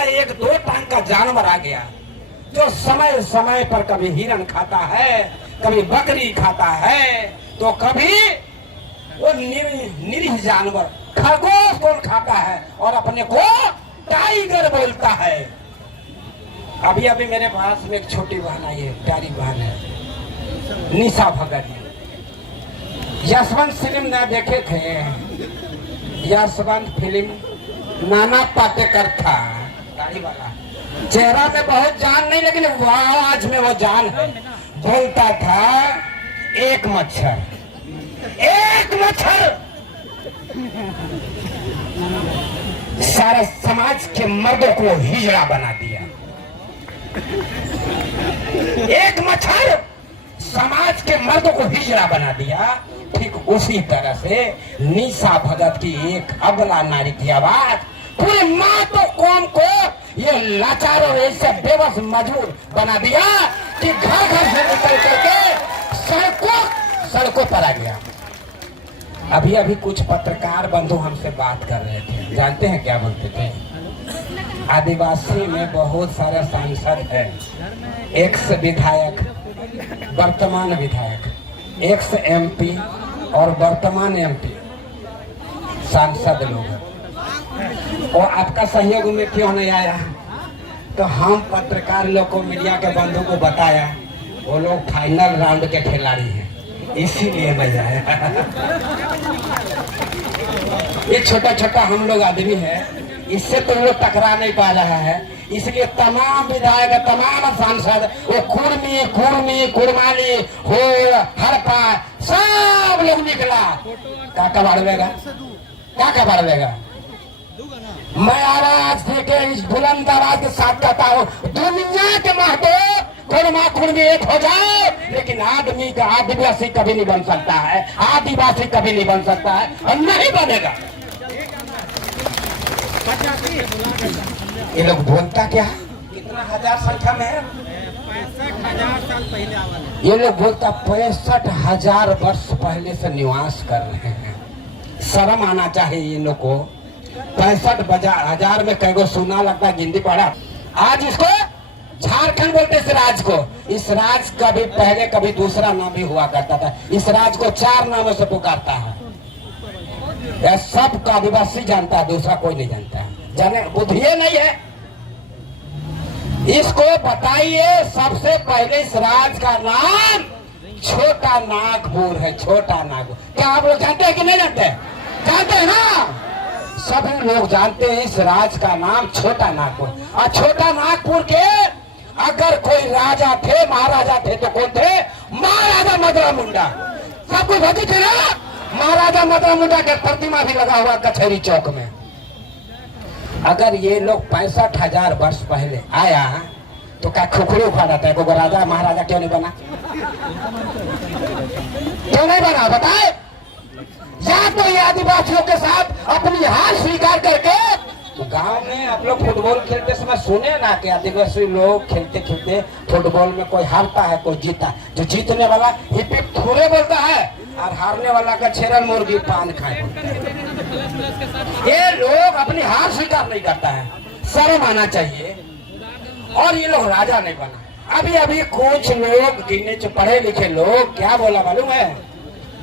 ऐसा एक दो टांग का जानवर आ गया जो समय समय पर कभी हिरण खाता है, कभी बकरी खाता है, तो कभी वो निरीह जानवर खरगोश को खाता है और अपने को टाइगर बोलता है। अभी अभी मेरे पास में एक छोटी बहन आई है, प्यारी बहन है, निशा भगत। यशवंत फिल्म ना देखे थे? यशवंत फिल्म नाना पाटेकर था, गाड़ी वाला। चेहरा में बहुत जान नहीं, लेकिन आवाज में वो जान है। बोलता था एक मच्छर, एक मच्छर सारे समाज के मर्दों को हिजड़ा बना दिया। एक मच्छर समाज के मर्दों को हिजड़ा बना दिया। ठीक उसी तरह से निशा भगत की एक अबला नारी की आवाज पूरे मातो कौम को ये लाचार और ऐसे बेबस मजबूर बना दिया कि घर घर से निकल करके सड़कों पर आ गया। अभी अभी कुछ पत्रकार बंधु हमसे बात कर रहे थे, जानते हैं क्या बोलते थे? आदिवासी में बहुत सारे सांसद हैं, एक्स विधायक, वर्तमान विधायक, एक्स एमपी और वर्तमान एमपी सांसद लोग। और आपका सहयोग में क्यों नहीं आया? तो हम पत्रकार लोग को, मीडिया के बंधु को बताया वो लोग फाइनल राउंड के खिलाड़ी हैं, इसीलिए नहीं आया। ये छोटा छोटा हम लोग आदमी है, इससे तो वो टकरा नहीं पा रहा है, इसलिए तमाम विधायक, तमाम सांसद, वो कुर्मी कुर्मी कुरमाली हो हरपा सब लोग निकला। क्या बढ़ लेगा, क्या बढ़ लेगा? मैं आवाज देके इस बुलंद आवाज के साथ कहता हूँ, दुनिया के महतो कुर्मा कुर्मी एक हो जाए, लेकिन आदमी का आदिवासी कभी नहीं बन सकता है, आदिवासी कभी नहीं बन सकता है और नहीं बनेगा। ये लोग बोलता क्या, कितना हजार संख्या में है? 65,000 साल पहले। ये लोग बोलता 65,000 वर्ष पहले से निवास कर रहे हैं। शर्म आना चाहिए इन लोग को। 65,000 में कई सुना लगता है, गिनती पड़ा। आज इसको झारखंड बोलते इस राज को। इस राज का भी पहले कभी दूसरा नाम भी हुआ करता था। इस राज को 4 नामों से पुकारता है। यह सब का आदिवासी जानता है, दूसरा कोई नहीं जानता है। जाने बुद्धि नहीं है। इसको बताइए, सबसे पहले इस राज का नाम छोटा नागपुर है। छोटा नागपुर, क्या आप लोग जानते हैं कि नहीं जानते? जानते हैं ना? सभी लोग जानते हैं इस राज का नाम छोटा नागपुर। और छोटा नागपुर के अगर कोई राजा थे, महाराजा थे, तो कौन थे? महाराजा मदरा मुंडा। सबको भजी थे ना? महाराजा मदरा मुंडा के प्रतिमा भी लगा हुआ कचहरी चौक में। अगर ये लोग 65,000 वर्ष पहले आया तो क्या खुखड़ी उखाड़ा था? कोई राजा महाराजा क्यों नहीं बना? क्यों नहीं बना बताए? या तो ये आदिवासियों के साथ अपनी हार स्वीकार करके, तो गांव में आप लोग फुटबॉल खेलते समय सुने ना कि आदिवासी लोग खेलते खेलते फुटबॉल में कोई हारता है, कोई जीता। जो जीतने वाला हिप हिप थोड़े बोलता है और हारने वाला का छेरन मुर्गी पान खाए बोलता है। ये लोग अपनी हार स्वीकार नहीं करता है, शर्म आना चाहिए। और ये लोग राजा नहीं बना। अभी अभी कुछ लोग गिने पढ़े लिखे लोग क्या बोला मालूम है?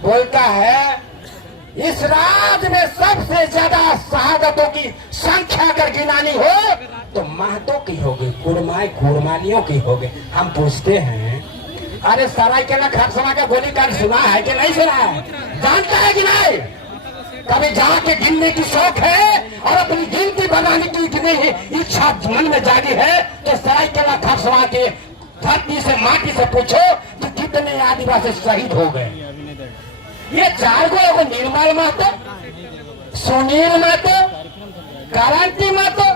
बोलता है इस राज में सबसे ज्यादा शहादतों की संख्या अगर गिनानी हो तो महतों की होगी, कुरमाई कुरमालियों की होगी। हम पूछते हैं, अरे सरायकेला खरसावां का गोलीकांड सुना है कि नहीं सुना है? जानता है कि नहीं? कभी जाके गिनने की शौक है और अपनी गिनती बनाने की इतनी इच्छा मन में जागी है तो सरायकेला खरसावां के धरती से, माटी से पूछो कि कितने आदिवासी शहीद हो गए। ये 4 को निर्मल महतो, सुनील महतो, क्रांति महतो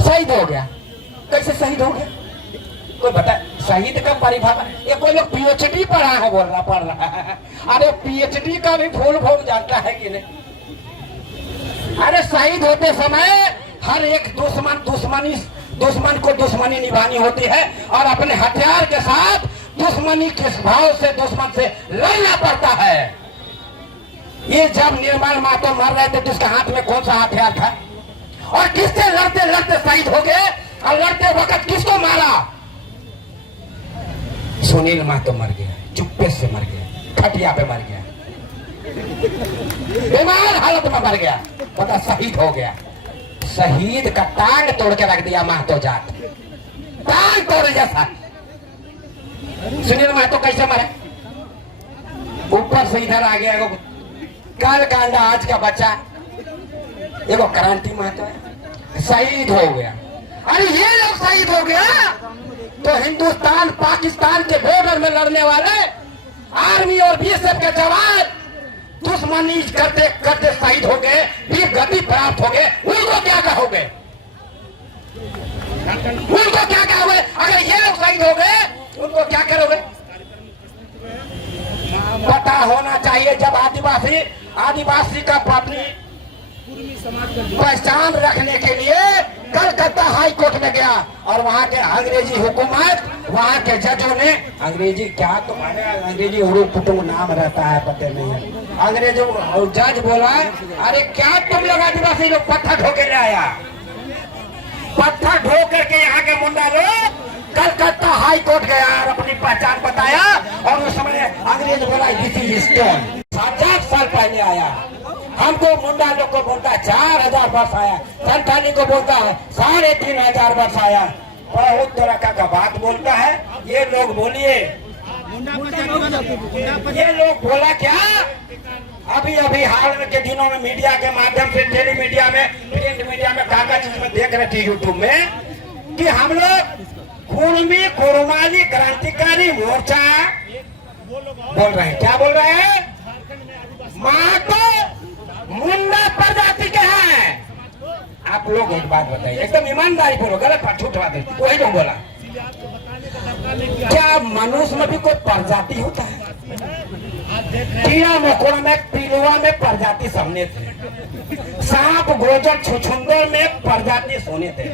शहीद हो गया। कैसे शहीद हो गया? कोई बता? शहीद का परिभाषा, ये कोई लोग पीएचडी पढ़ा है पढ़ रहा है। अरे पीएचडी का भी फूल फूल जानता है कि नहीं? अरे शहीद होते समय हर एक दुश्मन को दुश्मनी निभानी होती है और अपने हथियार के साथ दुश्मनी के भाव से दुश्मन से लड़ना पड़ता है। ये जब निर्मल महतो मर रहे थे तो उसके हाथ में कौन सा हथियार था? और किससे लड़ते लड़ते शहीद हो गए, और लड़ते वक्त किसको मारा? सुनील महतो मर गया, चुप्पे से मर गया, खटिया पे मर गया, बीमार हालत में मर गया, पता शहीद हो गया। शहीद का टांग तोड़ के रख दिया महतो जाट, टांग तोड़ जैसा। सुनील महतो कैसे मरे? ऊपर से इधर आ गया कल कांडा आज का बच्चा, देखो क्रांति महतो है, शहीद हो गया। अरे ये लोग शहीद हो गया तो हिंदुस्तान पाकिस्तान के बॉर्डर में लड़ने वाले आर्मी और बीएसएफ के जवान दुश्मनी करते करते शहीद हो गए, वीर गति प्राप्त हो गए, उनको क्या कहोगे? उनको क्या कहोगे? अगर ये लोग शहीद हो गए उनको क्या करोगे? पता होना चाहिए। जब आदिवासी का अपनी पहचान रखने के लिए कलकत्ता हाई कोर्ट में गया और वहाँ के अंग्रेजी हुकूमत, वहाँ के जजों ने अंग्रेजी क्या तुम्हारे अंग्रेजी उर्दू पुटुंग नाम रहता है पता नहीं है, अंग्रेजों जज बोला अरे क्या तुम लोग आदिवासी लोग पत्थर ढो के ले आया, पत्थर ढो करके यहाँ के मुंडा लोग कलकत्ता हाई कोर्ट गया और अपनी पहचान बताया। और उस समय अंग्रेज बोला दिस इज स्टोन। 7 साल पहले आया, हमको मुंडा लोग को बोलता 4000 वर्ष आया, संथाली को बोलता है 3500 वर्ष आया। बहुत तरह का बात बोलता है ये लोग। बोलिए ये लोग बोला क्या? अभी हाल के दिनों में मीडिया के माध्यम से, टेली मीडिया में, प्रिंट मीडिया में, कागज में देख रहे थे यूट्यूब में कि हम लोग कुर्मी कुरुमाली क्रांतिकारी मोर्चा बोल रहे हैं। क्या बोल रहे हैं? महतो मुंडा प्रजाति के हैं। आप लोग एक बात बताइए, एकदम ईमानदारी बोलो, गलत बात झूठ बात नहीं, वही लोग बोला। क्या मनुष्य में भी कोई प्रजाति होता है? कीड़ा मकोड़ा में, पिलुआ में प्रजाति सबने थे, सांप गोजर छुछुंदर में प्रजाति सोने थे,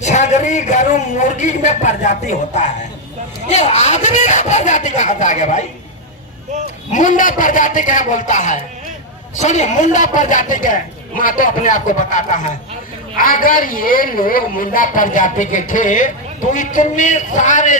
छगरी गरु मुर्गी में प्रजाति होता है। ये आदमी का प्रजाति कहाँ से आ गया भाई? मुंडा प्रजाति क्या बोलता है? सुनिए, मुंडा प्रजाति के महतो अपने आप को बताता है। अगर ये लोग मुंडा प्रजाति के थे तो इतने सारे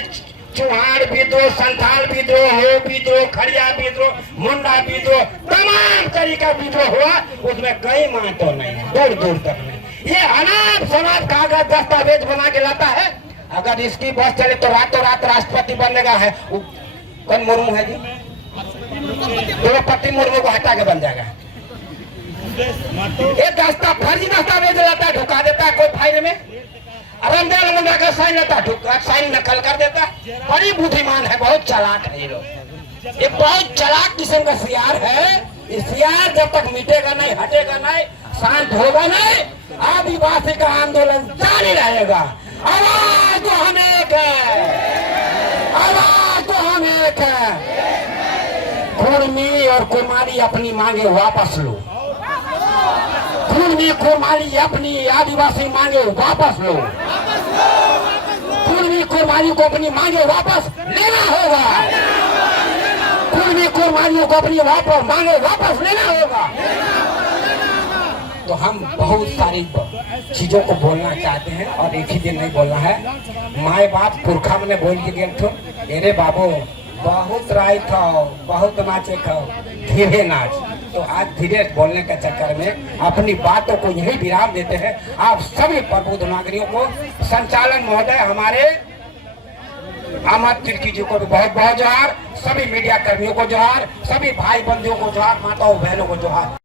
चुहाड़ विद्रोह, संथाल विद्रोह, हो विद्रोह, खड़िया विद्रोह, मुंडा विद्रोह, तमाम तरीका विद्रोह हुआ, उसमें कई महतो नहीं, दूर दूर तक नहीं। ये अनाप शनाप कागज दस्तावेज बना के लाता है। अगर इसकी बस चले तो रातों रात राष्ट्रपति बनेगा। है कौन मुर्मू है जी? द्रौपदी मुर्मू को हटा के बन जाएगा। एक फर्जी दस्तावेज लाता है, ढुका देता है कोई फाइल में, रामदेव मुंडा का साइन लेता है, साइन नकल कर देता। बड़ी बुद्धिमान है, बहुत चालाक है ये लोग। ये बहुत चालाक किस्म का सियार है। इस सियार जब तक मिटेगा नहीं, हटेगा नहीं, शांत होगा नहीं, आदिवासी का आंदोलन जारी रहेगा। आवाज तो हम एक है, आवाज तो हम एक है। कुर्मी और कुमारी अपनी मांगे वापस लो, कुर्मी कुमारी अपनी आदिवासी मांगे वापस लो, कुर्मी कुमारी को अपनी मांगे वापस लेना होगा, कुर्मी कुमारियों को अपनी मांगे वापस लेना होगा। तो हम बहुत सारी चीजों को बोलना चाहते हैं और एक ही दिन नहीं बोलना है। माए बाप पुरखा मैंने बोल के गए थे, अरे बाबू बहुत राय खाओ, बहुत नाचे खाओ, धीरे नाच। तो आज धीरे बोलने के चक्कर में अपनी बातों को यही विराम देते हैं। आप सभी प्रबुद्ध नागरिकों को, संचालन महोदय हमारे अमर तिर्की जी को भी बहुत बहुत जोहार, सभी मीडिया कर्मियों को जोहार, सभी भाई बंधुओं को जोहार, माताओं बहनों को जोहार।